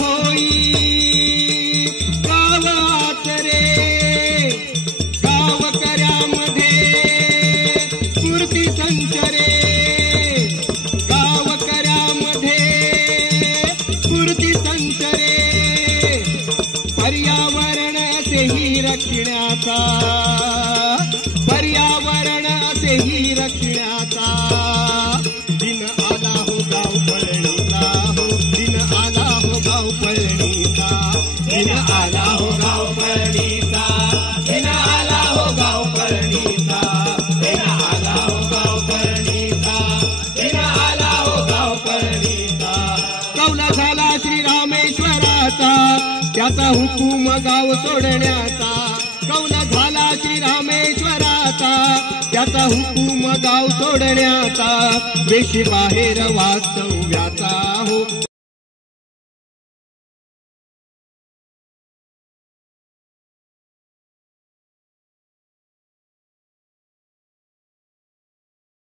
होई गावात रे, गावकऱ्यामध्ये स्फूर्ती संचरे, गावकऱ्यामध्ये स्फूर्ती संचरे, पर्यावरण असेही रक्षण्याचा, पर्यावरण असेही रक्षण्याचा दिन आला हो गाव पळणीचा, हो दिन आला हो गाव पळणीचा, दिन आला हो गाव पळणीचा, दिन आला हो गाव पळणीचा, दिन आला हो गाव पळणीचा, दिन आला हो गाव पळणीचा. कौल झाला श्रीरामेश्वराचा, त्याचा हुकूम गाव सोडण्याचा, कौल झाला श्रीरामेश्वराचा, त्याचा हुकूम गाव सोडण्याचा, वेशी बाहेर वास्तव